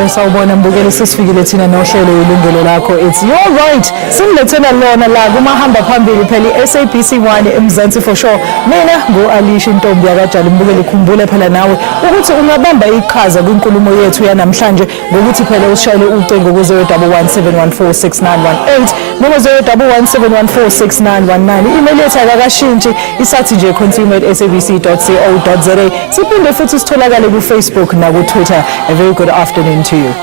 Njalo sawubona mbukeli sesifikile thina nohlelo Yilungelo Lakho. It's your right. Simlethena lona la kumahamba phambili phela SABC1 eMzansi for sure. Mina ngo-Alisha Ntombi yakajali mbukeli khumbule phela nawe ukuthi ungabamba iqhaza kwinkulumo yethu yanamhlanje ngokuthi phela usishayele ucingo ku 0117146918 noma 0117146919. Email yethu akakashintshi isathi nje consumer@sabc.co.za. Siphinde futhi sitholakale ku Facebook na ku Twitter. A very good afternoon to you.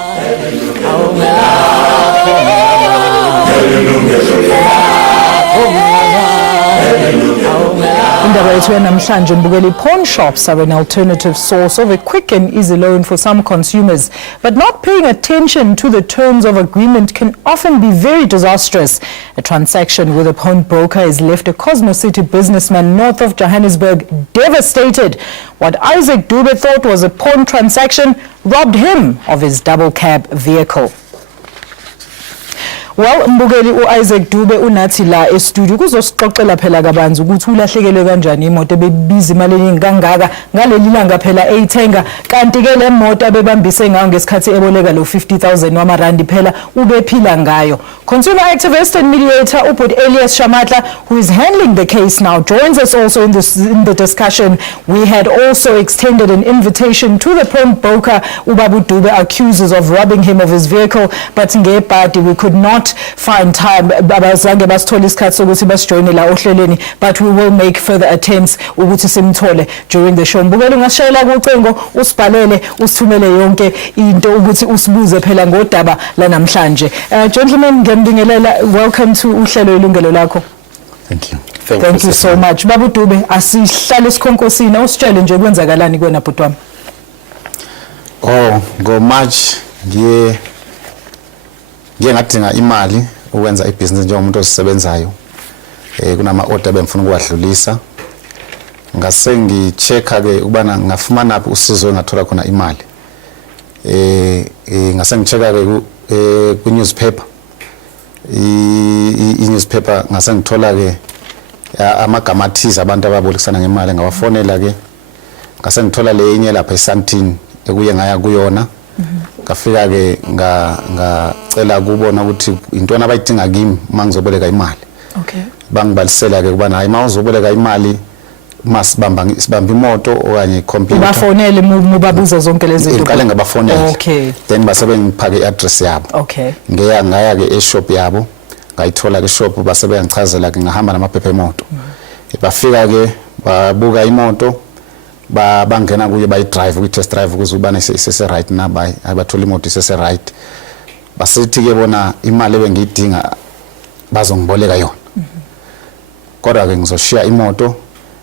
Indaba yethu yanamhlanje mbukeli, Pawnshops are an alternative source of a quick and easy loan for some consumers, but not paying attention to the terms of agreement can often be very disastrous. A transaction with a pawnbroker has left a Cosmo City businessman north of Johannesburg devastated. What Isaac Dube thought was a pawn transaction robbed him of his double cab vehicle. Well, mbukeli Isaac Dube unathi la e-studio kuzosixoxela phela kabanzi ukuthi ulahlekelwe kanjani imoto ebebiza imali eningi kangaka ngaleli langa phela eyithenga, kanti ke le moto abebambise ngayo ngesikhathi eboleka lo 50,000 wamarandi phela ubephila ngayo. Consumer activist and mediator Ubud Elias Shamatla, who is handling the case now, joins us also in the discussion. We had also extended an invitation to the pawnbroker Ubabu Dube accuses of robbing him of his vehicle, but ngebhadi we could not find time abazange basithola isikhathi sokuthi basijoine la ohlelweni, but we will make further attempts ukuthi simthole during the show. Mbukeli ungashayela kucingo usibhalele usithumele yonke into ukuthi usibuze phela ngodaba la namhlanje. Gentlemen, ngiyambingelela, welcome to uhlelo Yilungelo Lakho. Thank you. Thank you so much. Babu Dube, asihlale sikhonkosini usitshele nje kwenzakalani kuwena bhuti wami. Go March ngiye ngadinga imali ukwenza ibusiness njengomuntu osebenzayo. Kunama order bengifuna ukuwadlulisa. Ngase ngichecka ke ukubana ngafumana naphi usizo engathola khona imali. Ngase ngichecka ke ku newspaper. I-newspaper ngase ngithola ke amagama athize abantu ababolekisana ngemali, ngawafonela ke. Ngase ngithola le enye lapha eSandton ekuye ngaya kuyona. Ngafika ke ngacela kubona ukuthi intwana abayidinga kimi mangizoboleka imali. Okay. Bangibalisela ke kuba hayi mawuzoboleka imali masibamba imoto okanye computer. Bafonele mubabuza zonke lezi zinto. Ngiqale ngabafonela. Okay. Then basebe ngiphake i-address yabo. Okay. Ngaya ke e-shop yabo, ngayithola ke shop basebe ngichazela ke ngahamba namaphepha emoto. Bafika ke babuka imoto, bangena kuye bayi-drive kwi-test drive ukuze ubane isese-right na abathola imoto isese-right. Basithi ke bona imali ebengiyidinga bazongiboleka yona. Kodwa ke ngizoshiya imoto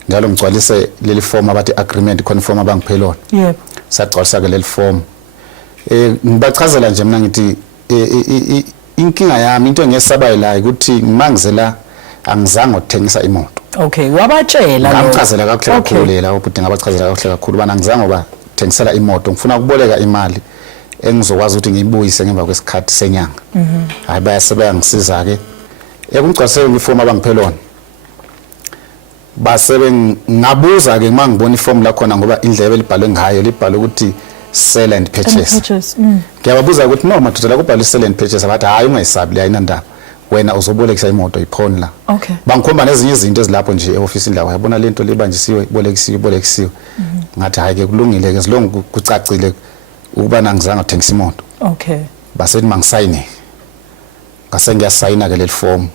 njalo ngigcwalise leli form abathi agreement conform abangiphe lona. Yebo. Sagcwalisa ke leli form. Ngibachazela nje mina ngithi inkinga yami into engesabayo la ukuthi ngimangizela angizange ukuthengisa imoto. Okay, wabatshela lo. Ngicazela kakuhle kakhulu la ukuthi ngabachazela kakuhle kakhulu bana ngizange ukuthengisela imoto, ngifuna ukuboleka imali engizokwazi ukuthi ngiyibuyise ngemva kwesikhathi senyanga. Hayi bayasebenza ngisiza ke. Ekungicwasele ngiform abangiphe lona. Basebe ngabuza ke mangibona iform la khona ngoba indlebe libhalwe ngayo libhalwe ukuthi sell and purchase. Ngiyababuza ukuthi no madoda kubhalwe sell and purchase, abathi hayi ungayisabi la inandaba. Wena uzobolekisa imoto iphone la. Okay. Bangikhomba nezinye izinto ezilapho nje e-office la, yabona lento libanjisiwe bolekisiwe. Ngathi hayi ke kulungile ke silongo kucacile ukuba nangizange ukuthengisa imoto. Okay. Basethi mangisayine. Ngase ngiyasayina ke leli form.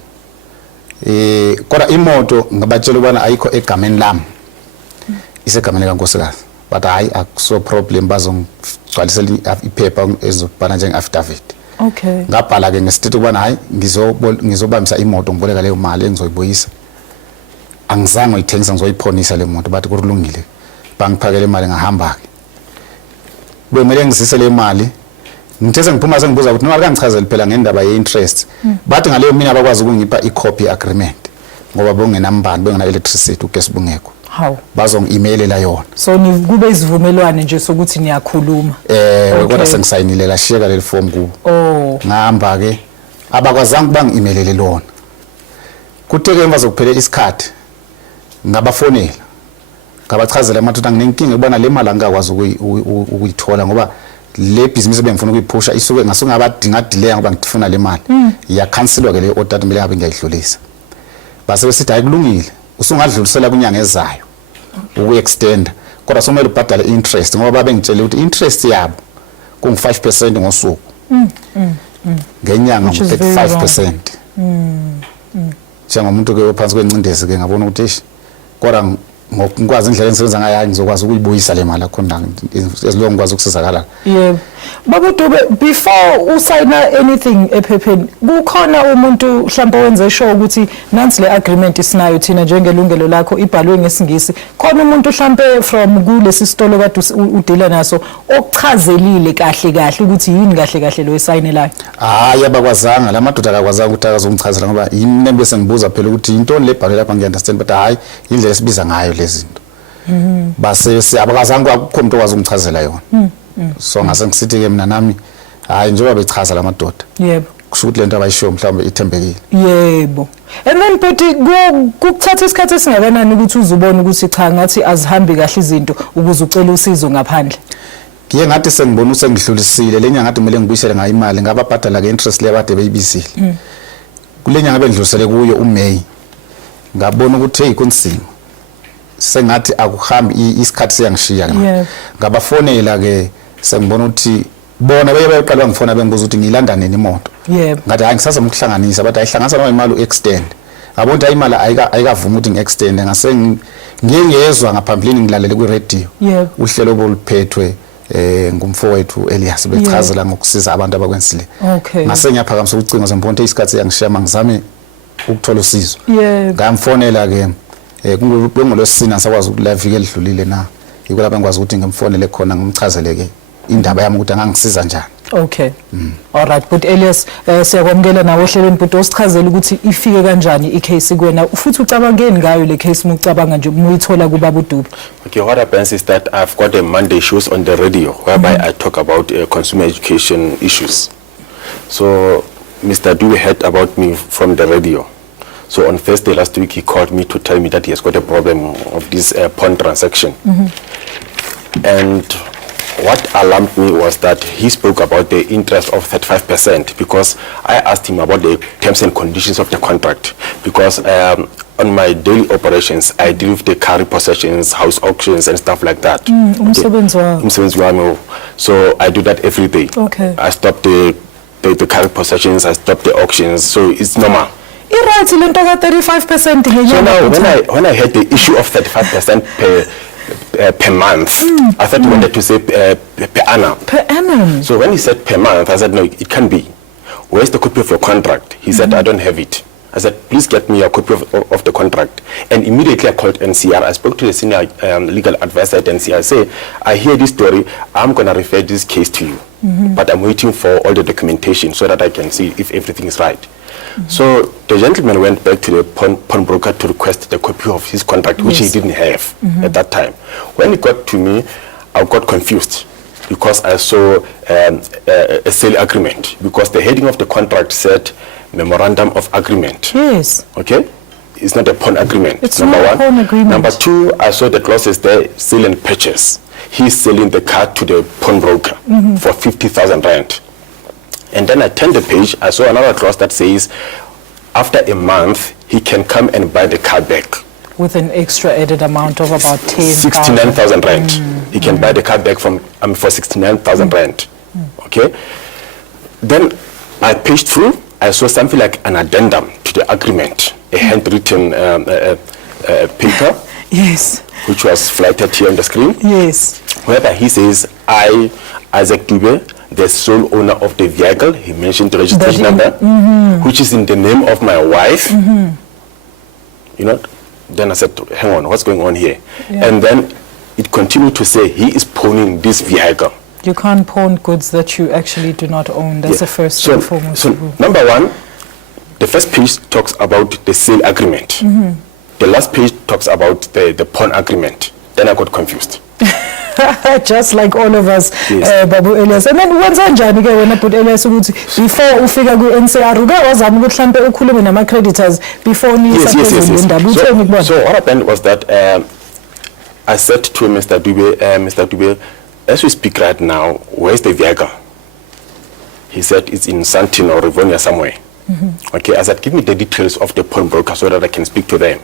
Kodwa imoto ngabatshela ubana ayikho egameni lami. Isegameni likaNkosikazi. But hayi akuso problem bazongigcwalisela iphepha ezobhala njenge affidavit. Okay. Ngabhala ke ngesithethe ukubana hayi ngizobambisa imoto ngiboleka leyo mali engizoyibuyisa. Angizange uyithengisa ngizoyiphonisa le moto bathi kulungile. Bangiphakele imali ngahamba ke. Bemele ngizise le mali. Ngithe ngiphuma sengibuza ukuthi imali kangichazela phela ngendaba ye-interest. Bathi ngaleyo mina bakwazi ukungipha i-copy agreement ngoba bongenambani bengena electricity ugesi bungekho. How? Bazongi-emailela yona. So kube isivumelwano nje sokuthi niyakhuluma. Kodwa sengisayinile lashiyeka leli form kubo. Ngahamba ke abakwazange bangi-emailele lona. Kuthe ke emva zokuphela isikhathi ngabafonela. Ngabachazela amathutha nginenkinga ubana le mali angakwazi ukuyithola ngoba le business ebengifuna ukuyiphusha isuke ngasungabadinga delay ngoba ngifuna le mali ya cancelwa ke le order kumele ngabe ngiyidlulisa base besithi ayikulungile usungadlulisela kunyanga ezayo uku-extenda kodwa somele ubhadale interest ngoba babengitshela ukuthi interest yabo kungu-5% ngosuku ngenyanga ngu-35%. Njengomuntu ke ophansi kwencindezi ke ngabona ukuthi ish kodwa ngokwazi indlela engisebenza ngayo ngizokwazi ukuyibuyisa le mali akhona esilongo ngikwazi ukusizakala. Yebo. Baba Dube, before usayina anything ephepheni kukhona umuntu mhlawumbe wenze sure ukuthi nansi le agreement isinayo thina njengelungelo lakho ibhalwe ngesingisi khona umuntu mhlawumbe from kulesi sitolo kade udila naso okuchazelile kahle ukuthi yini kahle lo esayinelayo. Hayi abakwazanga lamadoda akakwazanga ukuthi akazongichazela ngoba yini bese ngibuza phela ukuthi into lebhalwe lapha ngiunderstand but hayi indlela esibiza ngayo lezi zinto. Base abakazange akukho umuntu okwazi ungichazela yona. So ngase ngisithi ke mina nami hayi njengoba bechaza lamadoda. Yebo. Kusho ukuthi lento abayisho mhlawumbe ithembekile. Yebo. And then but kukuthatha isikhathi esingakanani ukuthi uzubone ukuthi cha ngathi azihambi kahle izinto ukuze ucela usizo ngaphandle. Ngiye ngathi sengibona usengidlulisile lenyanga ngathi kumele ngibuyisele ngayo imali ngababhadala ke interest le kade beyibizile. Kulenyanga bendlulisele kuyo uMay. Ngabona ukuthi hey kunsini. Sengathi akuhambi isikhathi siyangishiya la. Ngabafonela ke sengibona ukuthi bona beyeqala ngifona bengibuza ukuthi ngilanda nini imoto. Yebo. Ngathi hayi ngisaza ukuhlanganisa bathi ayihlanganisa noma imali uextend. Yabona ukuthi imali ayikavuma ukuthi ngiextend ngase ngiyengezwa ngaphambilini ngilalele ku radio. Uhlelo oluphethwe ngumfowethu Elias bechazela ngokusiza abantu abakwensile. Ngase ngiyaphakamisa ucingo sembona isikhathi siyangishiya mangizame ukuthola usizo. Ngamfonela ke kungolosina sakwazi ukulavika elidlulile na yiko lapha ngikwazi ukuthi ngimfonele khona ngimchazeleke indaba yami ukuthi angangisiza njani. Okay. All right, but Elias siyakwamukela nawe ohlelweni but osichazela ukuthi ifike kanjani icase kuwena futhi ucabangeni ngayo le case mucabanga nje muyithola kuBaba Dube. Okay, what happens is that I've got a Monday shows on the radio whereby I talk about consumer education issues. So Mr. Dube heard about me from the radio. So on Thursday last week, he called me to tell me that he has got a problem of this pawn transaction. And what alarmed me was that he spoke about the interest of 35% because I asked him about the terms and conditions of the contract. Because on my daily operations, I deal with the car repossessions, house auctions, and stuff like that. So I do that every day. Okay. I stop the car repossessions, I stop the auctions, so it's normal. Right, 35%. So now, when I had the issue of 35% per month, I thought he wanted to say per annum. Per annum. So when he said per month, I said no, it can't be. Where's the copy of your contract? He said I don't have it. I said please get me a copy of the contract. And immediately I called NCR. I spoke to the senior legal advisor at NCR. I say I hear this story. I'm gonna refer this case to you, but I'm waiting for all the documentation so that I can see if everything is right. So the gentleman went back to the pawnbroker to request the copy of his contract, which he didn't have at that time. When he got to me, I got confused because I saw a sale agreement because the heading of the contract said memorandum of agreement. Yes. Okay? It's not a pawn agreement. It's not a pawn agreement. Number two, I saw the clauses there, sale and purchase. He's selling the car to the pawnbroker for 50,000 rand. And then I turned the page, I saw another clause that says, after a month, he can come and buy the car back. With an extra added amount of about 69,000 rand. He can buy the car back from for 69,000 rand. Okay? Then I paged through, I saw something like an addendum to the agreement, a handwritten paper. Yes. Which was flighted here on the screen. Yes. Whereby he says, I, Isaac Dube, the sole owner of the vehicle, he mentioned the registration number, which is in the name of my wife. You know, then I said, hang on, what's going on here? And then it continued to say he is pawning this vehicle. You can't pawn goods that you actually do not own. That's the first and foremost rule. Number one, the first page talks about the sale agreement. The last page talks about the pawn agreement. Then I got confused. Just like all of us, Babu Elias. And then when's njani ke wena but Elias ukuthi before ufika ku NCR uke wazama ukuthi mhlambe ukhulume nama creditors before ni suppose indaba utheni kubona. So what happened was that I said to Mr. Dube, as we speak right now, where's the vehicle? He said it's in Sandton or Rivonia somewhere. Okay, I said, give me the details of the pawnbroker so that I can speak to them.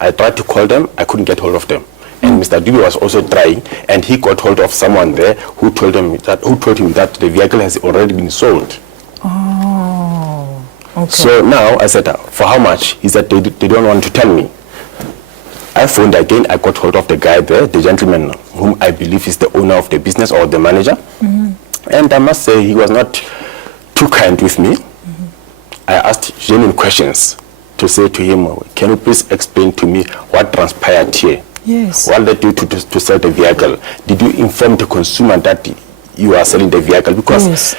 I tried to call them, I couldn't get hold of them. And Mr. Dube was also trying, and he got hold of someone there who told him that the vehicle has already been sold. Oh, okay. So now I said, for how much? He said they don't want to tell me. I phoned again, I got hold of the guy there, the gentleman whom I believe is the owner of the business or the manager. And I must say he was not too kind with me. I asked genuine questions to say to him, can you please explain to me what transpired here? Yes. What led you to sell the vehicle? Did you inform the consumer that you are selling the vehicle? Because, yes.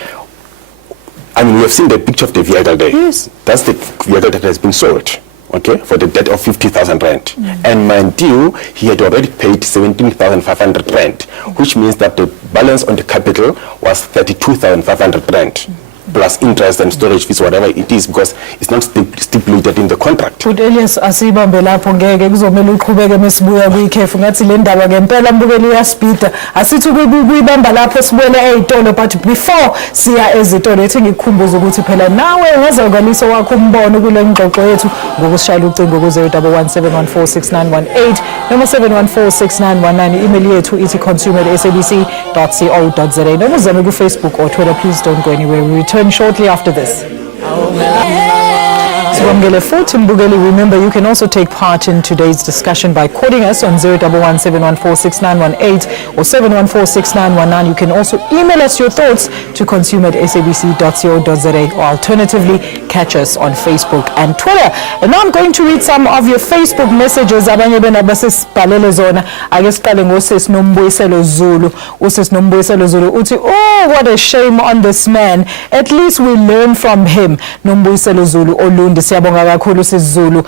I mean, we have seen the picture of the vehicle there. Yes. That's the vehicle that has been sold, okay, for the debt of 50,000 rand. And mind you, he had already paid 17,500 rand, which means that the balance on the capital was 32,500 rand. Plus interest and storage fees, whatever it is, because it's not stipulated in the contract. But Elias asibambe lapho ngeke kuzomela uqhubeke mesibuya kuyikhefu ngathi le ndaba ngempela mbukeli uyaspida asithi kuyibamba lapho sibuyele ezitolo, but before siya ezitolo ethi ngikukhumbuza ukuthi phela nawe ngezokaliso wakho umbono kule ngxoxo yethu ngokusishayela ucingo ku 0117146918 noma 7146919. Email yethu ithi consumer@sabc.co.za noma uzame ku Facebook or Twitter. Please don't go anywhere. We return shortly after this. Remember, you can also take part in today's discussion by calling us on 011-714-6918 or 714-6919. You can also email us your thoughts to consumer@sabc.co.za or alternatively catch us on Facebook and Twitter. And now I'm going to read some of your Facebook messages. Abanye bena basisibhalele zona. Ake siqale ngosisi Nombuyiselo Zulu. Usisi Nombuyiselo Zulu uthi, "Oh, what a shame on this man. At least we learn from him." Nombuyiselo Zulu Olundi, siyabonga kakhulu siZulu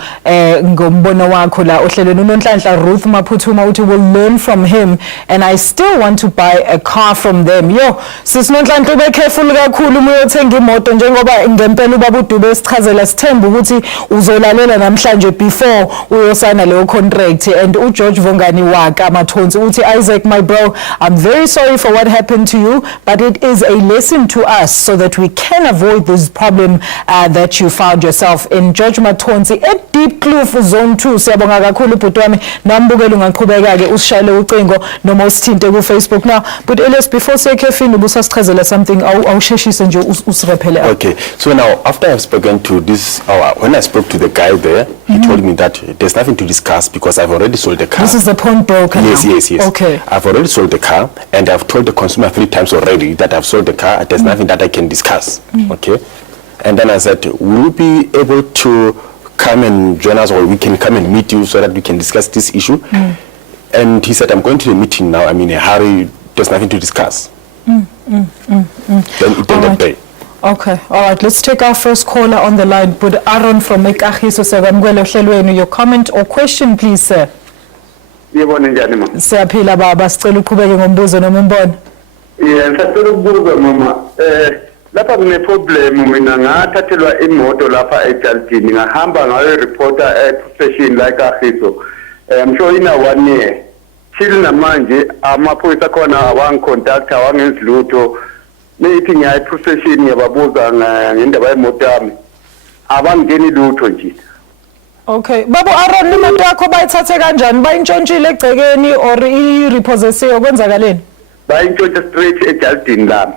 ngombono wakho la ohlelweni. uNonhlanhla Ruth Maphuthuma uthi, "We'll learn from him and I still want to buy a car from them." Yo, sisinonhlanhla ube careful kakhulu uma uyothenga imoto, njengoba ngempela ubaba uDube esichazela, sithemba ukuthi uzolalela namhlanje before uyosana leyo contract. And uGeorge Vongani waka Mathonsi uthi, "Isaac, my bro, I'm very sorry for what happened to you, but it is a lesson to us so that we can avoid this problem that you found yourself in." George Mathonsi at Deep Kloof Zone 2. Siyabonga kakhulu bhuti wami, nambukela ungaqhubeka ke usishayele ucingo noma usithinte ku Facebook. Now, but Elias, before sekhefini busasichazela something awusheshise nje usirephele. Okay, so now after I've spoken to this, when I spoke to the guy there, he told me that there's nothing to discuss because I've already sold the car. This is the pawnbroker now? Yes. Okay. I've already sold the car and I've told the consumer 3 times already that I've sold the car. There's nothing that I can discuss. Okay. And then I said, will you be able to come and join us, or we can come and meet you so that we can discuss this issue? And he said, I'm going to the meeting now. I'm in a hurry. There's nothing to discuss. Then it ended there. Okay, all right, let's take our first caller on the line. But Aaron from Mekahiso Segamgwele Hlelweni, your comment or question, please, sir. Yebona njani mama? Siyaphila baba, sicela uqhubeke ngombuzo noma umbono. Ngisacela ukubuza mama, lapha kune problem mina ngathathelwa imoto lapha eJaldini, ngahamba ngayo reporter profession like Ahiso. I'm sure in 1 year. Till namanje amaphoyisa khona awangicontact awangenzi lutho. Nithi ngiya profession yababuza ngendaba yemoto yami. Abangeni lutho nje. Okay, babo Aaron, imoto yakho bayithathe kanjani? Bayintshontshile egcekeni or i-repossessiwe, kwenzakaleni? Bayintshontshe straight eJaldini lami.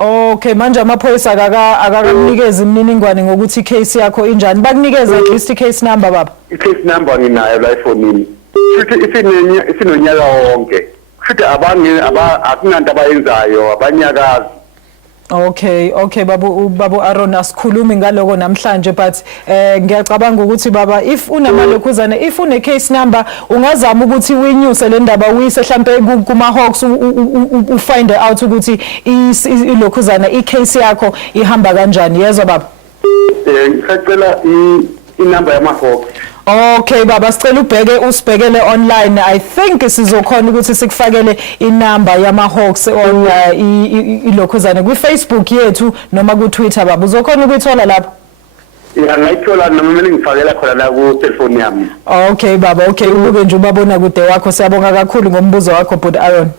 Okay, manje amaphoyisa akakunikeza imininingwane ngokuthi icase yakho injani. Bakunikeza at least icase number baba. Icase number nginayo la efonini. Futhi isinonyaka wonke. Futhi akunanto abayenzayo, abanyakazi. Okay babu Aaron, asikhulumi ngaloko namhlanje, but ngiyacabanga ukuthi baba, if unamalokhuzana, if une case number, ungazama ukuthi uyinyuse le ndaba uyise mhlambe kuma Hawks ufind out ukuthi ilokhuzana icase yakho ihamba kanjani. Yezwa baba? Ngicela inumber yama Hawks. Okay baba, sicela usibhekele online. I think sizokhona ukuthi sikufakele inumber yama Hawks on ilokhuzana ku Facebook yethu noma ku Twitter baba. Uzokhona ukuyithola lapho? Ngayithola noma mina ngifakela khona la ku cellphone yami. Okay baba, okay, ubuke nje ubabona kude wakho. Siyabonga kakhulu ngombuzo wakho bhuti Aaron.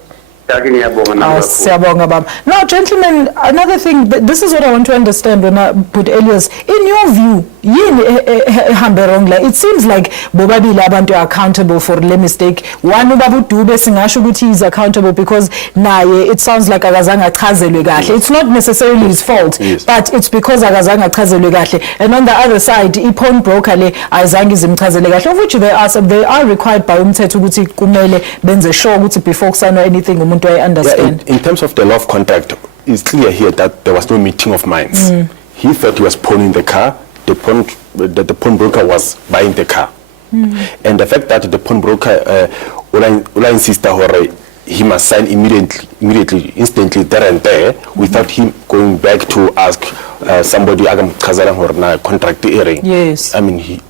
Yake ngiyabonga nami kakhulu. Siyabonga baba. Now, gentlemen, another thing, this is what I want to understand when I put Elias. In your view, it seems like bobabili abantu are accountable for le mistake. One Ubaba Dube singasho ukuthi he is accountable because naye it sounds like akazange achazelwe kahle. It's not necessarily his fault, but it's because akazange achazelwe kahle. And on the other side, pawnbroker le ayizange izimchazele kahle, of which they are required by umthetho ukuthi kumele benze sure ukuthi before kusana anything umuntu I understand. In terms of the law of contract, it's clear here that there was no meeting of minds. He thought he was pawning the car. The pawnbroker was buying the car, and the fact that the pawnbroker ula insista hore he must sign immediately, instantly, there and there, without him going back to ask somebody agam khazana hore na contract hearing. Yes, I mean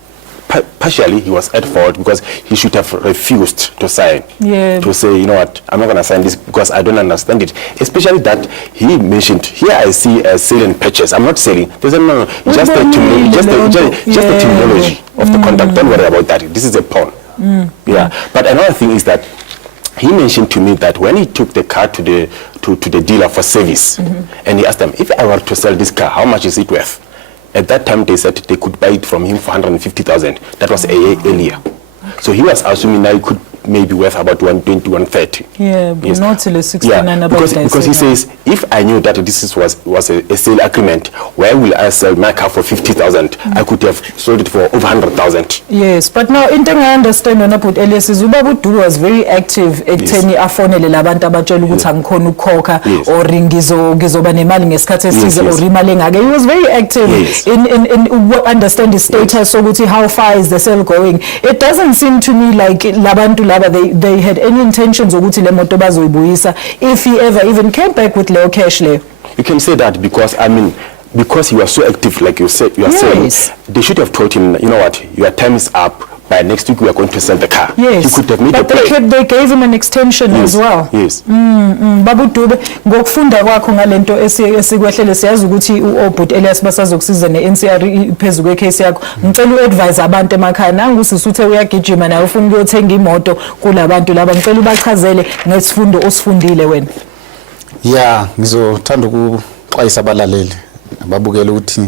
partially he was at fault because he should have refused to sign. To say, you know what, I'm not going to sign this because I don't understand it. Especially that he mentioned, here I see a sale and purchase. I'm not selling. There's no, just the terminology of the contract. Don't worry about that. This is a pawn. But another thing is that he mentioned to me that when he took the car to the dealer for service, and he asked them, if I were to sell this car, how much is it worth? At that time, they said they could buy it from him for 150,000. That was a year earlier. So he was assuming that it could maybe worth about 120, 130. Yeah, but not till 69 because he says, if I knew that this was a sale agreement, where will I sell my car for 50,000? I could have sold it for over 100,000. Yes, but now in I understand when I put Elias is Ubaba Dube was very active at Teni afonele labantu abatshela ukuthi angikhona ukukhokha or ngizoba nemali ngesikhathi esize or imali engake. He was very active in understand the status sokuthi how far is the sale going. It doesn't seem to me like labantu they had any intentions ukuthi le moto bazoyibuyisa if he ever even came back with low cash le. You can say that because because he was so active, like you said, you are saying, they should have told him, you know what, your time is up. By next week we are going to sell the car. Yes, he could have made but they gave him an extension as well. Yes. Baba Dube, ngokufunda kwakho ngalento esikwehlele siyazi ukuthi uObut Elias basazokusiza neNCR phezulu kwecase yakho. Ngicela uadvise abantu emakhaya nangu sisuthe uyagijima naye ufuna ukuyothenga imoto kulabantu laba, ngicela ubachazele ngesifundo osifundile wena. Yeah, ngizothanda ukuxwayisa abalaleli babukela ukuthi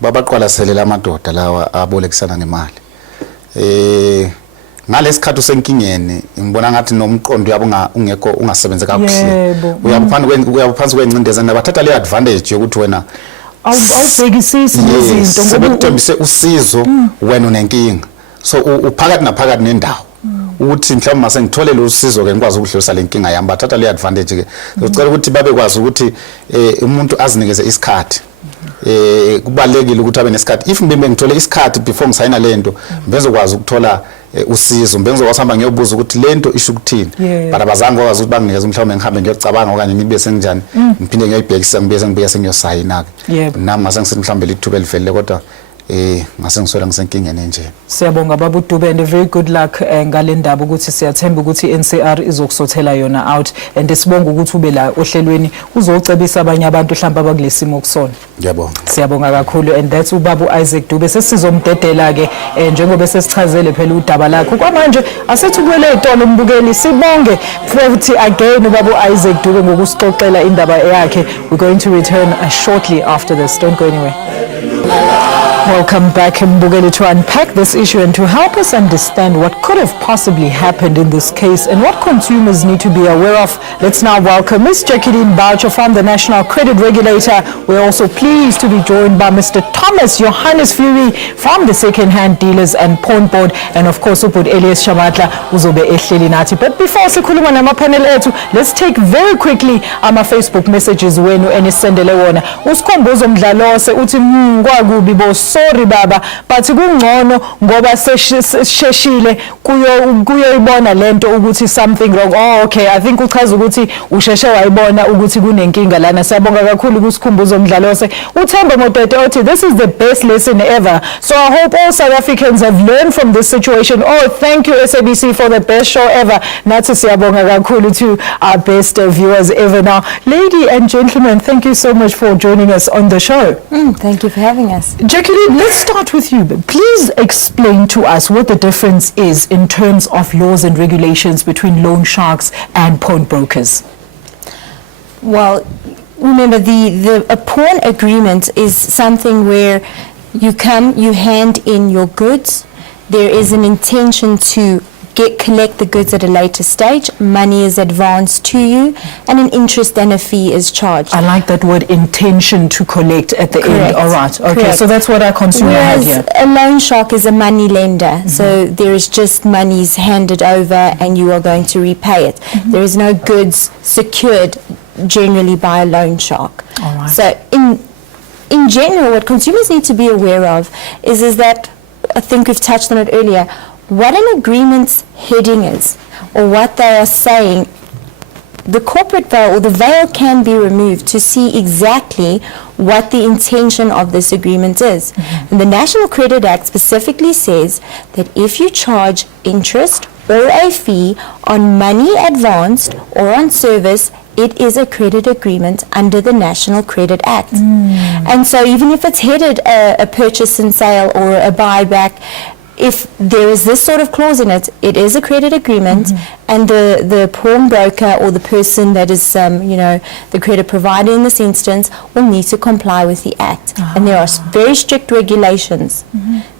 babaqwalaselela amadoda lawa abolekisana ngemali. Ngalesikhathi usenkingeni ngibona ngathi nomqondo yabo ungekho ungasebenze kakuhle. Uyaphansi kwencindezelo nabathatha le advantage yokuthi wena awubhekisisi izinto ngokuthembise usizo wena unenkinga. So uphakathi naphakathi nendawo. Uthi mhlawumbe mase ngithole lo usizo ke ngikwazi ukudlulisa lenkinga yami bathatha le advantage ke. Ngicela ukuthi babekwazi ukuthi umuntu azinikeze isikhathi. Kubalekile ukuthi abe nesikhathi. If ngibembe ngithole isikhathi before ngisayina lento, bezokwazi ukuthola usizo. Ngizokwazi hamba ngiyobuza ukuthi lento isho ukuthini. But abazange bakwazi ukuthi banginikeze mhlawumbe ngihambe ngiyocabanga okanye ngibe senjani. Ngiphinde ngiyibhekisa ngibe sengibuya sengiyosayina ke. Nami ngase ngisithi mhlawumbe lithuba elivele kodwa ngase ngisola ngisenkingeni nje. Siyabonga Baba Dube and a very good luck ngale ndaba ukuthi siyathemba ukuthi NCR izokusothela yona out and sibonga ukuthi ube la ohlelweni uzocebisa abanye abantu mhlawumbe abakulesimo kusona. Ngiyabonga. Siyabonga kakhulu and that's ubaba Isaac Dube sesizomdedela ke njengoba sesichazele phela udaba lakho kwamanje asethi kubele etolo umbukeli sibonge futhi again ubaba Isaac Dube ngokusixoxela indaba yakhe. We're going to return shortly after this. Don't go anywhere. Welcome back, Mbugeli, to unpack this issue and to help us understand what could have possibly happened in this case and what consumers need to be aware of. Let's now welcome Ms. Jacqueline Boucher from the National Credit Regulator. We're also pleased to be joined by Mr. Thomas Johannes Fury from the Second-Hand Dealers and Pawn Board, and of course, Ubut Elias Shamatla, uzobe ehleli nathi. But before sikhuluma nama-panel ethu, let's take very quickly our Facebook messages wenu enisendele wona. Usikhombuzo Mdlalose uthi kwakubi boss. Sorry baba, but kungcono ngoba sesheshile kuyoyibona lento ukuthi something wrong. Oh okay, I think uchaza ukuthi usheshe wayibona ukuthi kunenkinga lana. Siyabonga kakhulu kusikhumbuzo Mdlalose. uThemba Motete uthi this is the best lesson ever. So I hope all South Africans have learned from this situation. Oh, thank you SABC for the best show ever. Nathi siyabonga kakhulu to our best viewers ever. Now, ladies and gentlemen, thank you so much for joining us on the show. Thank you for having us. Jacqueline, let's start with you. Please explain to us what the difference is in terms of laws and regulations between loan sharks and pawnbrokers. Well, remember, a pawn agreement is something where you come, you hand in your goods. There is an intention to collect the goods at a later stage. Money is advanced to you, and an interest and a fee is charged. I like that word, intention to collect at the end. All right. Okay. Correct. So that's what our consumer had here. A loan shark is a money lender. So there is just monies handed over, and you are going to repay it. There is no goods secured generally by a loan shark. All right. So in general, what consumers need to be aware of is that, I think we've touched on it earlier, what an agreement's heading is, or what they are saying. The corporate veil, or the veil, can be removed to see exactly what the intention of this agreement is. And the National Credit Act specifically says that if you charge interest or a fee on money advanced or on service, it is a credit agreement under the National Credit Act. And so even if it's headed a purchase and sale or a buyback, if there is this sort of clause in it, it is a credit agreement, and the pawnbroker or the person that is, the credit provider in this instance, will need to comply with the Act. And there are very strict regulations.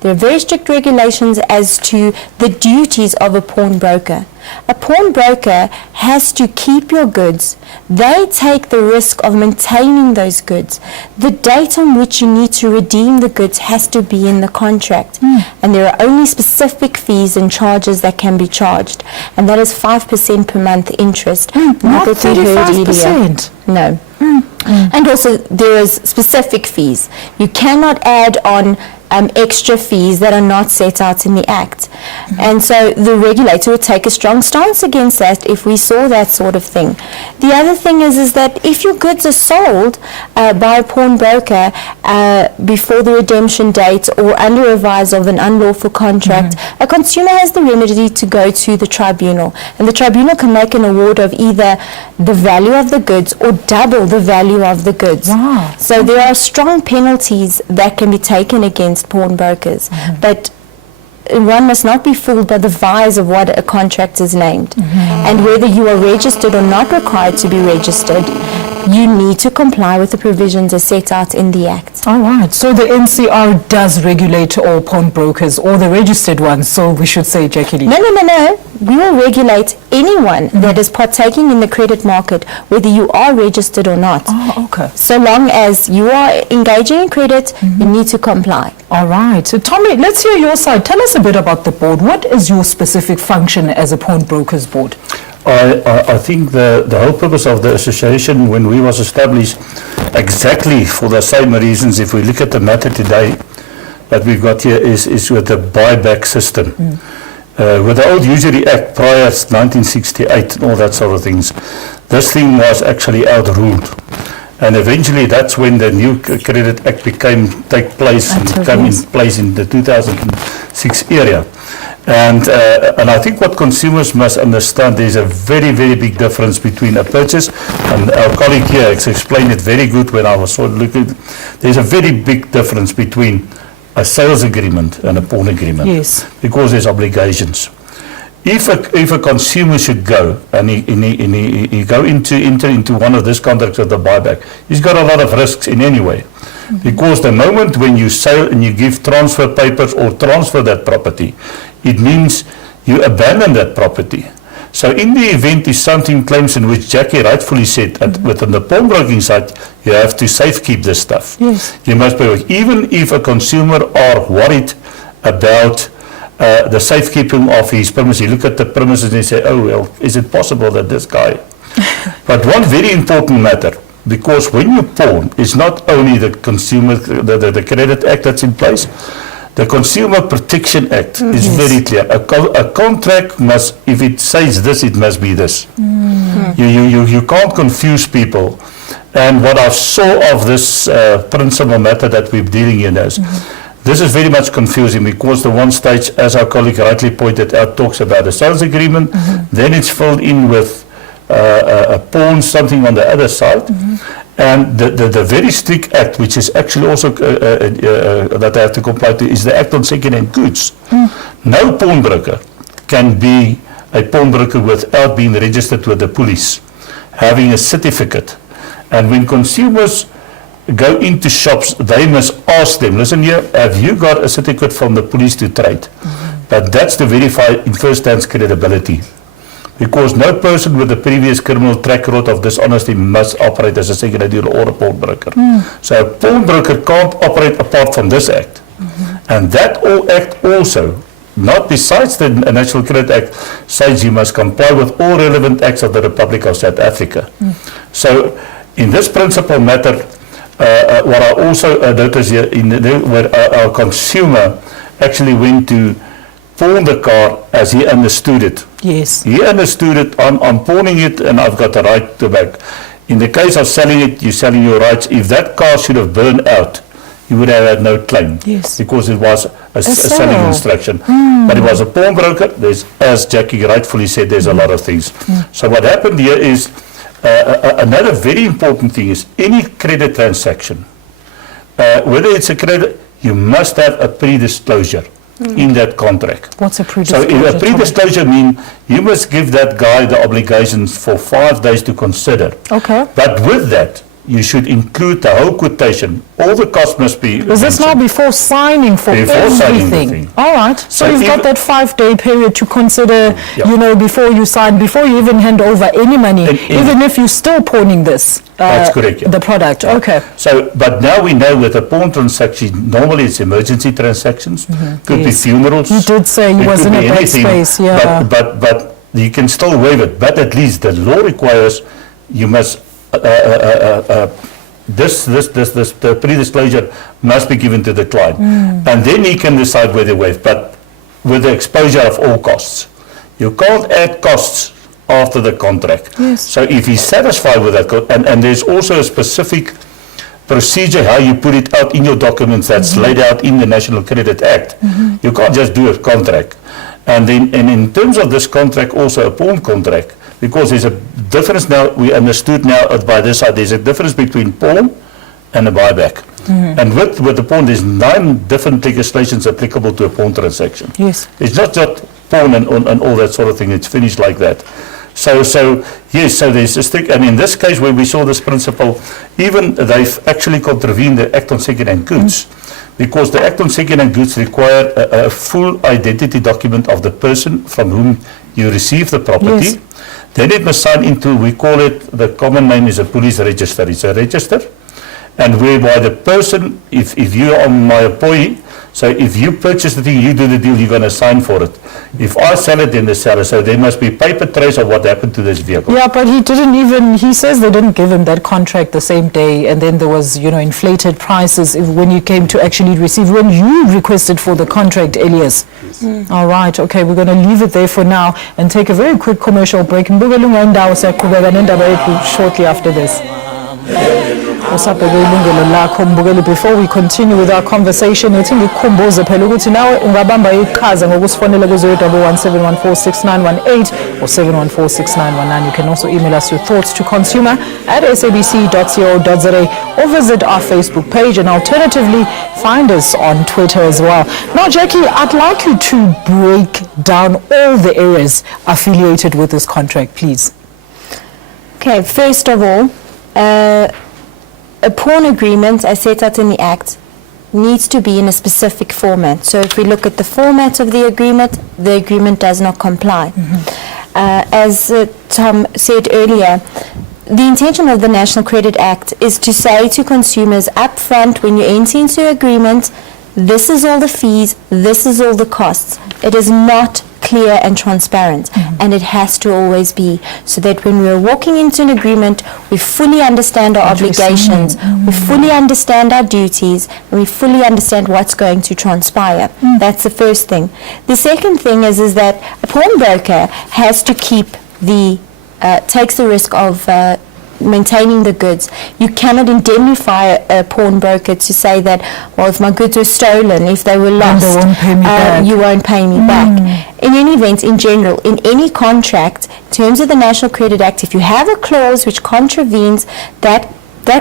There are very strict regulations as to the duties of a pawnbroker. A pawnbroker has to keep your goods. They take the risk of maintaining those goods. The date on which you need to redeem the goods has to be in the contract. And there are only specific fees and charges that can be charged. And that is 5% per month interest. Not 35%. No. And also there is specific fees. You cannot add on extra fees that are not set out in the Act. And so the regulator would take a strong stance against that if we saw that sort of thing. The other thing is that if your goods are sold by a pawnbroker before the redemption date or under advice of an unlawful contract, a consumer has the remedy to go to the tribunal. And the tribunal can make an award of either the value of the goods or double the value of the goods. Wow. So there are strong penalties that can be taken against pawnbrokers, but one must not be fooled by the vise of what a contract is named. And whether you are registered or not required to be registered, you need to comply with the provisions as set out in the Act. All right. So the NCR does regulate all pawnbrokers, or the registered ones, so we should say, Jacqueline. No. We will regulate anyone that is partaking in the credit market, whether you are registered or not. Oh, okay. So long as you are engaging in credit, you need to comply. All right. So Tommy, let's hear your side. Tell us a bit about the board. What is your specific function as a pawnbrokers board? I think the whole purpose of the association, when we was established, exactly for the same reasons, if we look at the matter today that we've got here, is with the buyback system. With the old Usury Act prior 1968 and all that sort of things, this thing was actually outruled. And eventually that's when the new Credit Act take place and came in place in the 2006 area. And I think what consumers must understand, there's a very, very big difference between a purchase, and our colleague here explained it very good when I was sort of looking. There's a very big difference between a sales agreement and a pawn agreement. Yes. Because there's obligations. If a consumer should go and he go enter into one of these contracts of the buyback, he's got a lot of risks in any way. Because the moment when you sell and you give transfer papers or transfer that property, it means you abandon that property. So in the event is something claims in which Jackie rightfully said, within the pawnbroking side, you have to safekeep this stuff. Yes. You must be, even if a consumer are worried about the safekeeping of his premises, you look at the premises and you say, oh well, is it possible that this guy... But one very important matter, because when you pawn, it's not only the consumer, the Credit Act that's in place, the Consumer Protection Act is very clear. A contract must, if it says this, it must be this. You can't confuse people. And what I saw of this principal matter that we're dealing in is, this is very much confusing because the one stage, as our colleague rightly pointed out, talks about a sales agreement, then it's filled in with pawn something on the other side. And the very strict act, which is actually also that I have to comply to, is the Act on Second-Hand Goods. No pawnbroker can be a pawnbroker without being registered with the police, having a certificate. And when consumers go into shops, they must ask them, listen here, have you got a certificate from the police to trade? But that's to verify in first-hand credibility. Because no person with a previous criminal track record of dishonesty must operate as a second-hand dealer or a pawnbroker. So a pawnbroker can't operate apart from this act. And that act also, not besides the National Credit Act, says you must comply with all relevant acts of the Republic of South Africa. So in this principal matter, what I also noticed here, where our consumer actually went to pawn the car as he understood it. Yes. He understood it, I'm pawning it and I've got the right to back. In the case of selling it, you're selling your rights. If that car should have burned out, you would have had no claim. Yes. Because it was a selling instruction. But it was a pawnbroker. There's, as Jackie rightfully said, there's a lot of things. So what happened here is, another very important thing is any credit transaction, whether it's a credit, you must have a pre-disclosure in that contract. What's a pre-disclosure? So a pre-disclosure means you must give that guy the obligations for 5 days to consider. Okay. But with that, you should include the whole quotation. All the costs must be Is this now before signing for Before signing the everything? thing. All right. So you've got that 5-day period to consider, before you sign, before you even hand over any money, even if you're still pawning this. That's correct, yeah. The product. Okay. So, but now we know with a pawn transaction, normally it's emergency transactions, could be funerals. You did say he it was could in a be bad anything, space, yeah. But you can still waive it. But at least the law requires you must the pre-disclosure must be given to the client, and then he can decide whether to waive. But with the exposure of all costs, you can't add costs after the contract. Yes. So if he's satisfied with that, and there's also a specific procedure how you put it out in your documents that's laid out in the National Credit Act. You can't just do a contract. And in terms of this contract, also a pawn contract, because there's a difference now, we understood now by this side, there's a difference between pawn and a buyback. And with the pawn, there's 9 different legislations applicable to a pawn transaction. Yes. It's not just pawn and all that sort of thing, it's finished like that. So yes, so there's a stick, and in this case where we saw this principle, even they've actually contravened the Act on Second-Hand Goods, because the Act on Second-Hand Goods require a full identity document of the person from whom you receive the property. Yes. Then it must sign into, we call it, the common name is a police register. It's a register, and whereby the person, if you are my employee, so if you purchase the thing, you do the deal, you're going to sign for it. If I sell it, then the seller. So there must be paper trace of what happened to this vehicle. Yeah, but he says they didn't give him that contract the same day, and then there was, inflated prices when you came to actually receive, when you requested for the contract, Elias. Yes. All right, okay, we're going to leave it there for now and take a very quick commercial break. Shortly after this. Yilungelo Lakho mbukeli, before we continue with our conversation, uthi ngikhumbuze phela ukuthi nawe ungabamba iqhaza ngokusifonela ku 011-714-6918 or 714-6919. You can also email us your thoughts to consumer@sabc.co.za or visit our Facebook page, and alternatively find us on Twitter as well. Now, Jackie, I'd like you to break down all the areas affiliated with this contract, please. Okay, first of all, a pawn agreement, as set out in the Act, needs to be in a specific format. So if we look at the format of the agreement does not comply. As Tom said earlier, the intention of the National Credit Act is to say to consumers up front, when you enter into agreement, this is all the fees, this is all the costs. It is not clear and transparent, and it has to always be, so that when we're walking into an agreement, we fully understand our obligations, we fully understand our duties, and we fully understand what's going to transpire. That's the first thing. The second thing is that a pawnbroker has to keep takes the risk of maintaining the goods. You cannot indemnify a pawnbroker to say that, well, if my goods were stolen, if they were lost, you won't pay me back. You won't pay me back. in any event, in general, in any contract, in terms of the National Credit Act, if you have a clause which contravenes that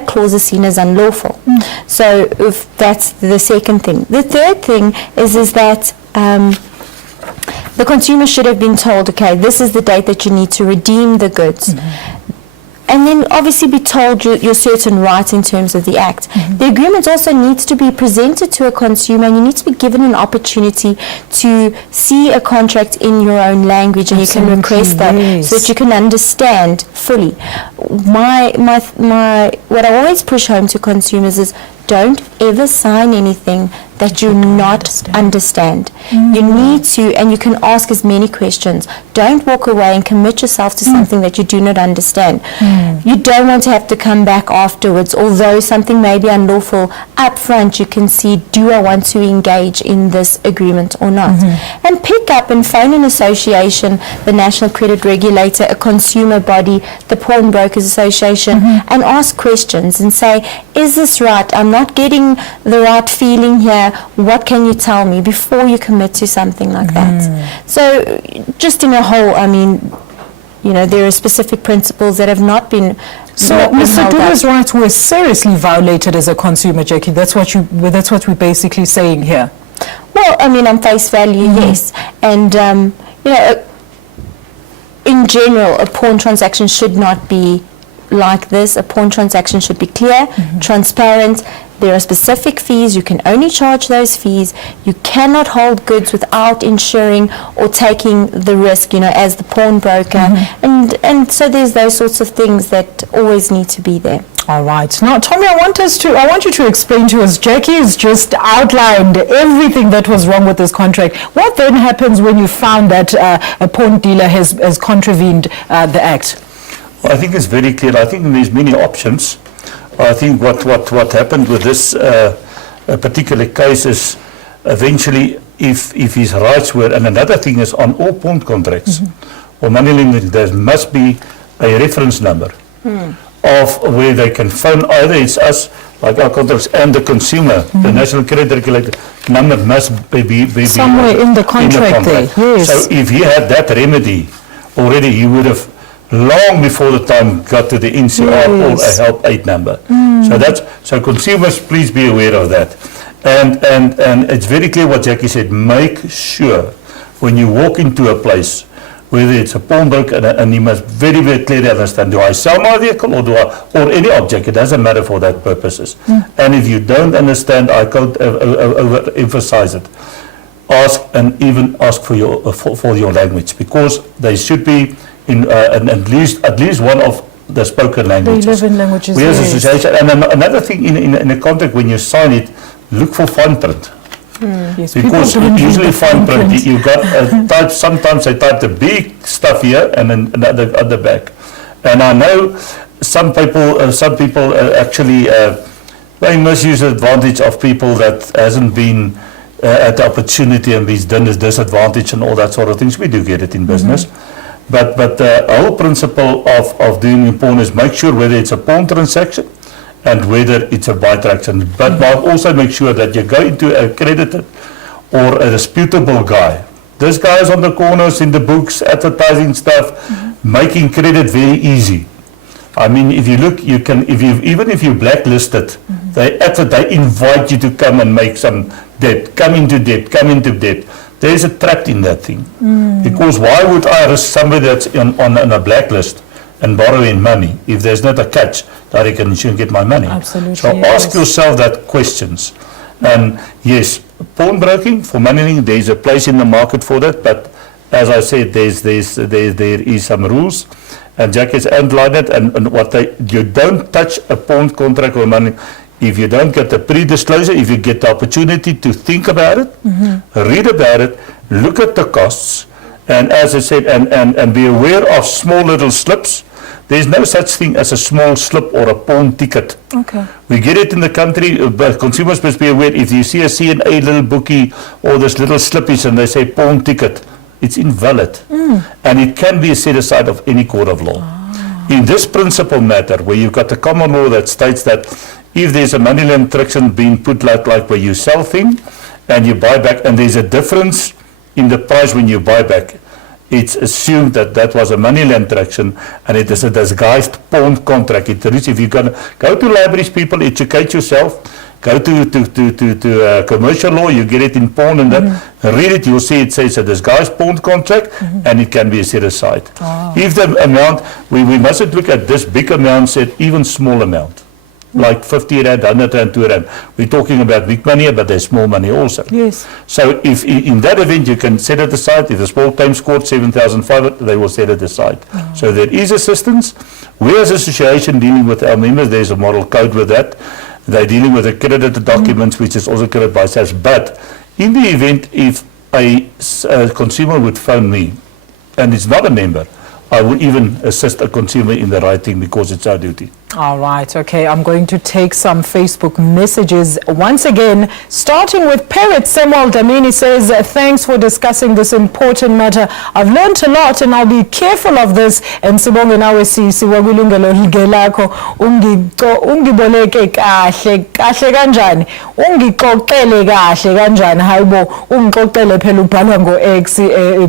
clause is seen as unlawful. So if that's the second thing. The third thing is that the consumer should have been told, okay, this is the date that you need to redeem the goods. And then obviously be told your certain rights in terms of the act. The agreement also needs to be presented to a consumer, and you need to be given an opportunity to see a contract in your own language, and you can request that so that you can understand fully. What I always push home to consumers is don't ever sign anything that you not understand. You need to, and you can ask as many questions. Don't walk away and commit yourself to something that you do not understand. You don't want to have to come back afterwards, although something may be unlawful. Up front, you can see, do I want to engage in this agreement or not? And pick up and phone an association, the National Credit Regulator, a consumer body, the Pawnbrokers Association, and ask questions and say, is this right? I'm not getting the right feeling here. What can you tell me before you commit to something like that? So just in a whole, I mean, you know, there are specific principles that have not been. So Mr. Dube's rights were seriously violated as a consumer, Jackie. That's what we're basically saying here. Well, I mean, on face value, yes. And, you know, in general, a pawn transaction should not be like this. A pawn transaction should be clear, transparent. There are specific fees. You can only charge those fees. You cannot hold goods without insuring or taking the risk, you know, as the pawnbroker. And so there's those sorts of things that always need to be there. All right. Now, Tommy, I want you to explain to us, Jackie has just outlined everything that was wrong with this contract. What then happens when you found that a pawn dealer has contravened the Act? Well, I think it's very clear. I think there's many options. I think what happened with this particular case is eventually if his rights were, and another thing is on all pawn contracts or money lending, there must be a reference number of where they can phone. Either it's us, like our contracts, and the consumer. The National Credit Regulator number must be somewhere in the contract there. Yes. So if he had that remedy already, he would have long before the time got to the NCR or a help aid number. So consumers, please be aware of that. And it's very clear what Jackie said. Make sure when you walk into a place, whether it's a pawnbroker, and you must very, very clearly understand, do I sell my vehicle or any object? It doesn't matter for that purposes. And if you don't understand, I can't overemphasize it. Ask, and even ask for your language, because they should be in at least one of the spoken languages. They live in languages. We as an association, and another thing in a contract, when you sign it, look for fine print. Yes, because usually fine print, you got type. Sometimes they type the big stuff here and then at the back. And I know some people actually they misuse the advantage of people that hasn't been at the opportunity and is done as disadvantage and all that sort of things. We do get it in business. But the whole principle of doing in pawn is make sure whether it's a pawn transaction and whether it's a buy transaction. But also make sure that you go into a accredited or a disputable guy. This guy is on the corners in the books, advertising stuff, making credit very easy. I mean, if you look, you can, even if you blacklisted, they invite you to come and make some debt, come into debt. There is a trap in that thing. Because why would I risk somebody that's on a blacklist and borrowing money if there's not a catch that I can get my money? Absolutely. So ask yourself that questions. And yes, pawnbroking for money lending, there is a place in the market for that. But as I said, there is some rules. And Jack has outlined it. And you don't touch a pawn contract or money. If you don't get the pre-disclosure, if you get the opportunity to think about it, read about it, look at the costs, and as I said, and be aware of small little slips. There's no such thing as a small slip or a pawn ticket. Okay. We get it in the country, but consumers must be aware. If you see a C&A little bookie or this little slippies and they say pawn ticket, it's invalid. And it can be set aside of any court of law. In this principal matter, where you've got the common law that states that if there's a money lending transaction being put like where you sell things and you buy back, and there's a difference in the price when you buy back, it's assumed that that was a money transaction and it is a disguised pawn contract. It is, if you're going to go to libraries, people, educate yourself, go to commercial law, you get it in pawn and that, read it, you'll see it says a disguised pawn contract and it can be set aside. If the amount, we mustn't look at this big amount, said even small amount. Like 50 rand, 100 rand, 2 rand. We're talking about big money, but there's small money also. Yes. So if in that event you can set it aside, if the small claims court 7,500, they will set it aside. So there is assistance. We as association dealing with our members, there's a model code with that. They're dealing with accredited documents, which is also accredited by SAS. But in the event if a consumer would phone me and it's not a member, I would even assist a consumer in the writing because it's our duty. All right, okay, I'm going to take some Facebook messages once again, starting with Parrot Samuel Damini says, thanks for discussing this important matter. I've learned a lot and I'll be careful of this. And sibonge nawe sisi Yilungelo Lakho ungiboleke kahle kanjani ungixoxele kahle kanjani hayibo ungixoxele phela ubhalwa ngo-X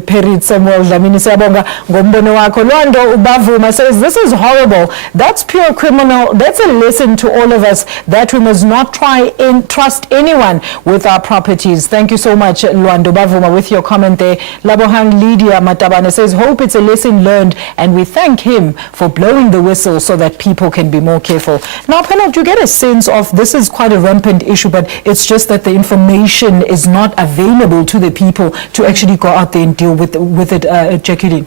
Parrot Samuel Damini siyabonga ngombono wakho. Lwando Ubavuma says, this is horrible. That's pure criminal. That's a lesson to all of us that we must not try and trust anyone with our properties. Thank you so much, Lwando Bavuma, with your comment there. Labohang Lydia Matabane says, hope it's a lesson learned, and we thank him for blowing the whistle so that people can be more careful. Now, Penel, do you get a sense of this is quite a rampant issue, but it's just that the information is not available to the people to actually go out there and deal with it, Jacqueline?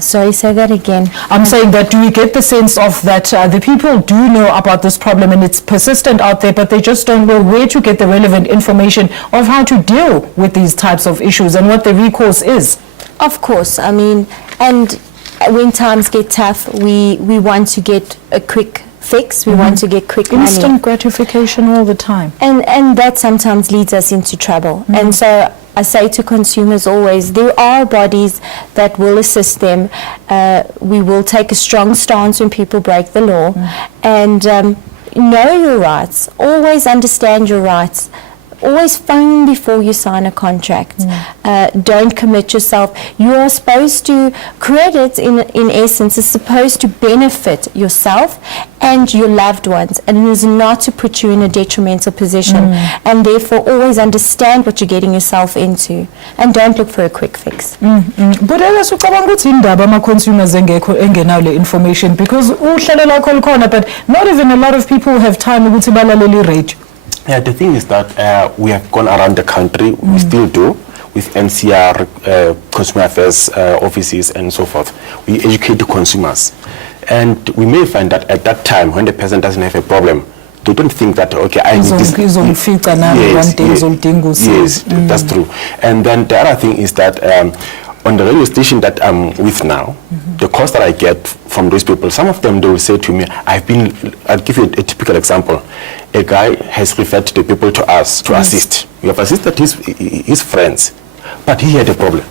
Sorry, say that again. I'm saying that do we get the sense of that the people do know about this problem and it's persistent out there, but they just don't know where to get the relevant information of how to deal with these types of issues and what the recourse is? Of course, I mean, and when times get tough, we want to get a quick fix, we want to get quick money. Instant gratification all the time. And that sometimes leads us into trouble. And so I say to consumers always, there are bodies that will assist them. We will take a strong stance when people break the law. And know your rights. Always understand your rights. Always phone before you sign a contract. Don't commit yourself. You are supposed to, credit in essence is supposed to benefit yourself and your loved ones, and it is not to put you in a detrimental position. And therefore always understand what you're getting yourself into and don't look for a quick fix. But as ucabanga ukuthi indaba ama-consumers engenayo le information, because uhlelo lakho lukhona, but not even a lot of people have time ukuthi balalele radio. Yeah, the thing is that we have gone around the country, we still do, with NCR, consumer affairs offices and so forth. We educate the consumers. And we may find that at that time, when the person doesn't have a problem, they don't think that, okay, I need this. Yes, that's true. And then the other thing is that on the radio station that I'm with now, the calls that I get from those people, some of them, they will say to me, I'll give you a typical example. A guy has referred the people to us to assist. We have assisted his friends, but he had a problem.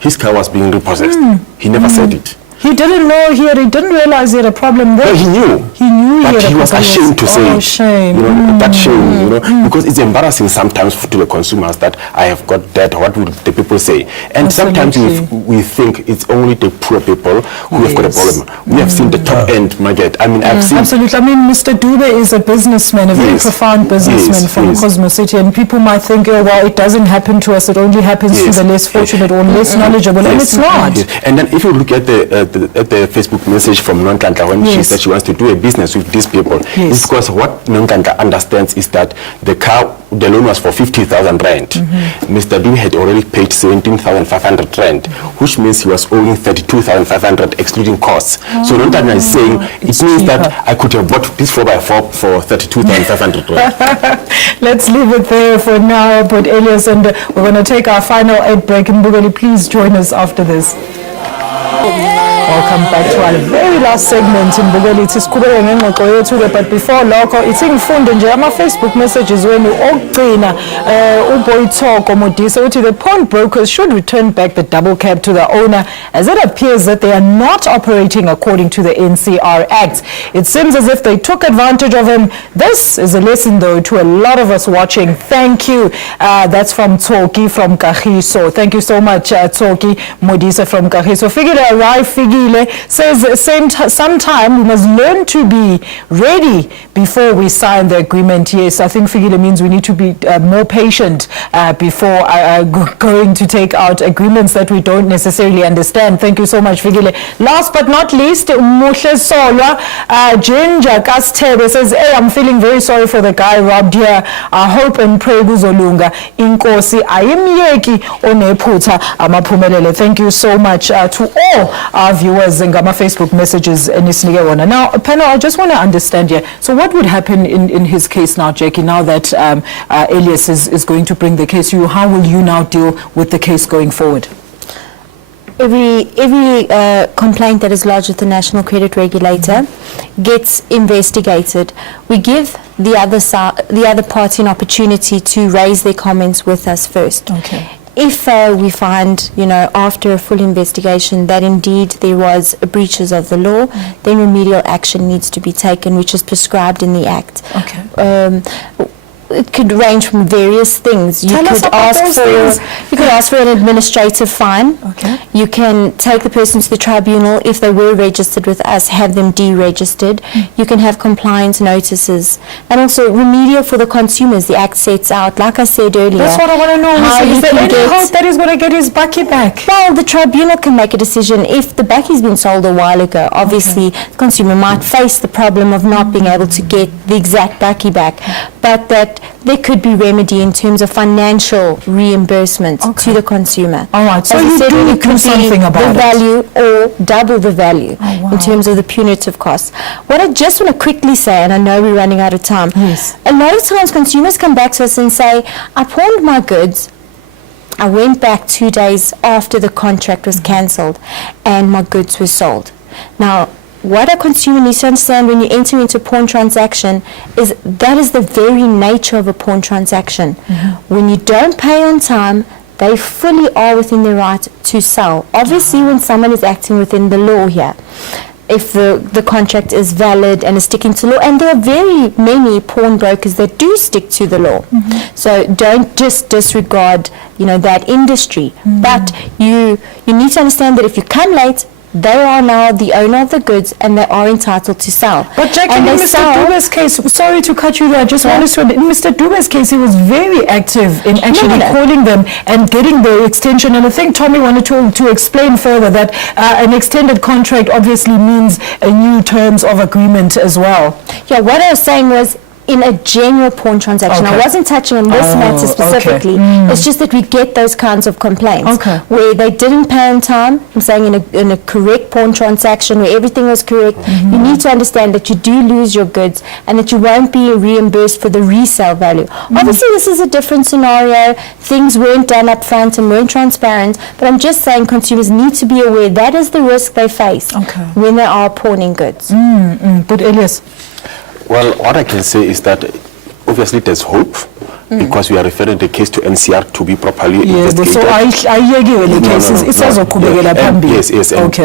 His car was being repossessed. He never said it. He didn't know he didn't realize he had a problem there. No, he knew. He knew but he had he a was problem. ashamed to say it. Shame. You know, that shame, you know, because it's embarrassing sometimes to the consumers that I have got that, what will the people say? And sometimes we think it's only the poor people who have got a problem. We have seen the top end market. I mean, I've seen... Absolutely. I mean, Mr. Dube is a businessman, a very profound businessman from Cosmo City, and people might think, oh, well, it doesn't happen to us, it only happens to the less fortunate or less knowledgeable, and it's not. And then if you look at the Facebook message from Nonkandla when she said she wants to do a business with these people, it's because what Nonkandla understands is that the loan was for 50,000 rand. Mr. Dube had already paid 17,500 rand, which means he was owing 32,500 excluding costs. So Nonkandla is saying it means that I could have bought this 4x4 for 32,500 rand. Let's leave it there for now, but Elias, and we're going to take our final ad break. And Mbugeli, please join us after this. Welcome back to our very last segment in Bugelithi siqhubeke ngengxoxo yethu but before lokho ithi ngifunde nje ama Facebook messages wenu okugcina uBoythoko Modise uthi the pawnbrokers should return back the double cab to the owner as it appears that they are not operating according to the NCR Act. It seems as if they took advantage of him. This is a lesson though to a lot of us watching. Thank you. That's from Toki from Kagiso. Thank you so much Toki Modise from Kagiso. Figile arrive Figile says sometime we must learn to be ready before we sign the agreement. Yes, I think Figile means we need to be more patient before going to take out agreements that we don't necessarily understand. Thank you so much Figile. Last but not least, Muhle Solwa Ginger Kastebe says, hey, I'm feeling very sorry for the guy robbed here. I hope and pray kuzolunga inkosi ayimyeki onephutha amaphumelele. Thank you so much to all our viewers ngama Facebook messages enisinike wona. Now panel, I just want to understand here, so what would happen in his case now, Jackie, now that Elias is going to bring the case to you? How will you now deal with the case going forward? Every complaint that is lodged with the National Credit Regulator gets investigated. We give the other party an opportunity to raise their comments with us first. Okay. If we find, after a full investigation that indeed there was breaches of the law, then remedial action needs to be taken, which is prescribed in the Act. Okay. It could range from various things. You could ask for an administrative fine. Okay. You can take the person to the tribunal. If they were registered with us, have them deregistered. You can have compliance notices, and also remedial for the consumers. The Act sets out, like I said earlier. That's what I want to know. Is there any hope that he's going to get his bakkie back? Well, the tribunal can make a decision. If the backie's been sold a while ago, obviously the consumer might face the problem of not being able to get the exact bakkie back, but that there could be remedy in terms of financial reimbursement to the consumer. All right, so As you I said, do it could do something be about the it. value or double the value wow. in terms of the punitive costs. What I just want to quickly say, and I know we're running out of time, Yes. a lot of times consumers come back to us and say, I pawned my goods, I went back 2 days after the contract was cancelled and my goods were sold. Now, what a consumer needs to understand when you enter into a pawn transaction is that is the very nature of a pawn transaction. When you don't pay on time, they fully are within their right to sell. Obviously, when someone is acting within the law here, if the contract is valid and is sticking to law, and there are very many pawnbrokers that do stick to the law. So don't just disregard, that industry. But you need to understand that if you come late, they are now the owner of the goods and they are entitled to sell. But Jackie, in Mr. Dube's case, sorry to cut you there, I just wanted to, in Mr. Dube's case, he was very active in actually calling them and getting the extension. And I think Tommy wanted to explain further that an extended contract obviously means a new terms of agreement as well. Yeah, what I was saying was, in a general pawn transaction. Okay. I wasn't touching on this matter specifically. It's just that we get those kinds of complaints where they didn't pay on time. I'm saying in a correct pawn transaction where everything was correct, you need to understand that you do lose your goods and that you won't be reimbursed for the resale value. Obviously, this is a different scenario. Things weren't done up front and weren't transparent, but I'm just saying consumers need to be aware that is the risk they face when they are pawning goods. But Elias? Well, what I can say is that obviously there's hope because we are referring the case to NCR to be properly investigated. So yes,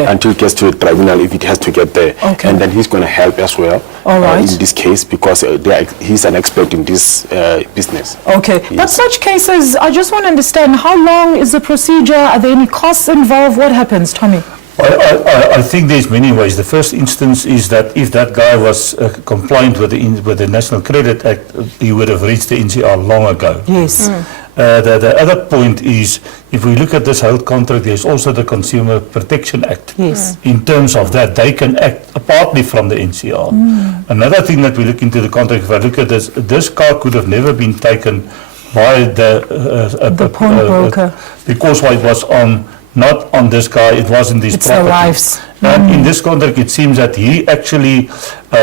until it gets to the tribunal if it has to get there. And then he's going to help as well in this case because he's an expert in this business. But such cases, I just want to understand, how long is the procedure? Are there any costs involved? What happens, Tommy? I think there's many ways. The first instance is that if that guy was compliant with the National Credit Act, he would have reached the NCR long ago. Yes. The other point is, if we look at this whole contract, there's also the Consumer Protection Act. Yes. In terms of that, they can act partly from the NCR. Another thing that we look into the contract, if I look at this car could have never been taken by the pawnbroker because it was not on this guy, it was in this property. Their lives. And in this contract, it seems that he actually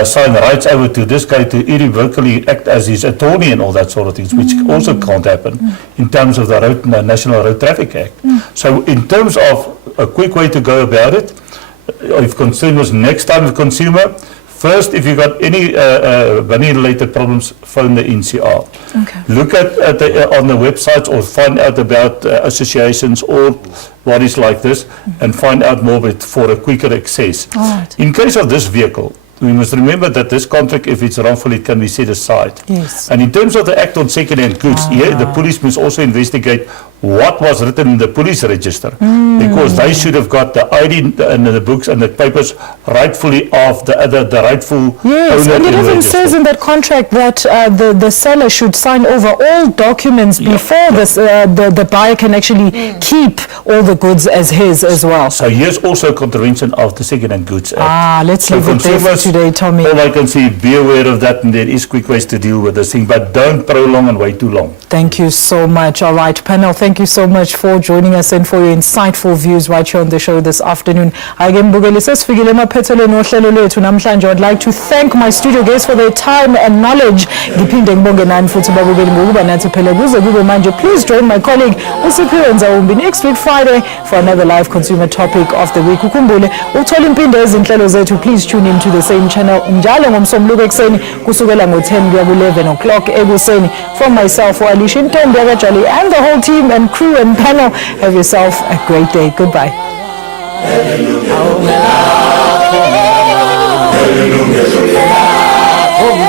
signed rights over to this guy to irrevocably act as his attorney and all that sort of things, which also can't happen in terms of the National Road Traffic Act. So in terms of a quick way to go about it, if consumers, next time the consumer, first, if you got any money-related problems, phone the NCR. Okay. Look at on the websites or find out about associations or bodies like this and find out more for a quicker access. Right. In case of this vehicle, we must remember that this contract, if it's wrongful, it can be set aside. Yes. And in terms of the Act on Second-Hand Goods, here the police must also investigate what was written in the police register, because they should have got the ID and the books and the papers rightfully of the rightful Yes, owner and it in even register. says in that contract that the seller should sign over all documents before the buyer can actually keep all the goods as his as well. So here's also a contravention of the Second-Hand Goods Act. Let's So leave it there for consumers, today, Tommy. all I can say, be aware of that, and there is quick ways to deal with this thing, but don't prolong and wait too long. Thank you so much. All right, panel, thank you so much for joining us and for your insightful views right here on the show this afternoon. I'd like to thank my studio guests for their time and knowledge. Please join my colleague Usiphiwe Nzawumbi next week Friday for another live consumer topic of the week. Please tune in to the same channel njalo ngomsombuluko ekseni kusukela ngo-10 kuya ku-11 o'clock ekuseni. From myself, Alicia Ntombi Akajali, and the whole team and crew and panel, have yourself a great day. Goodbye. Oh,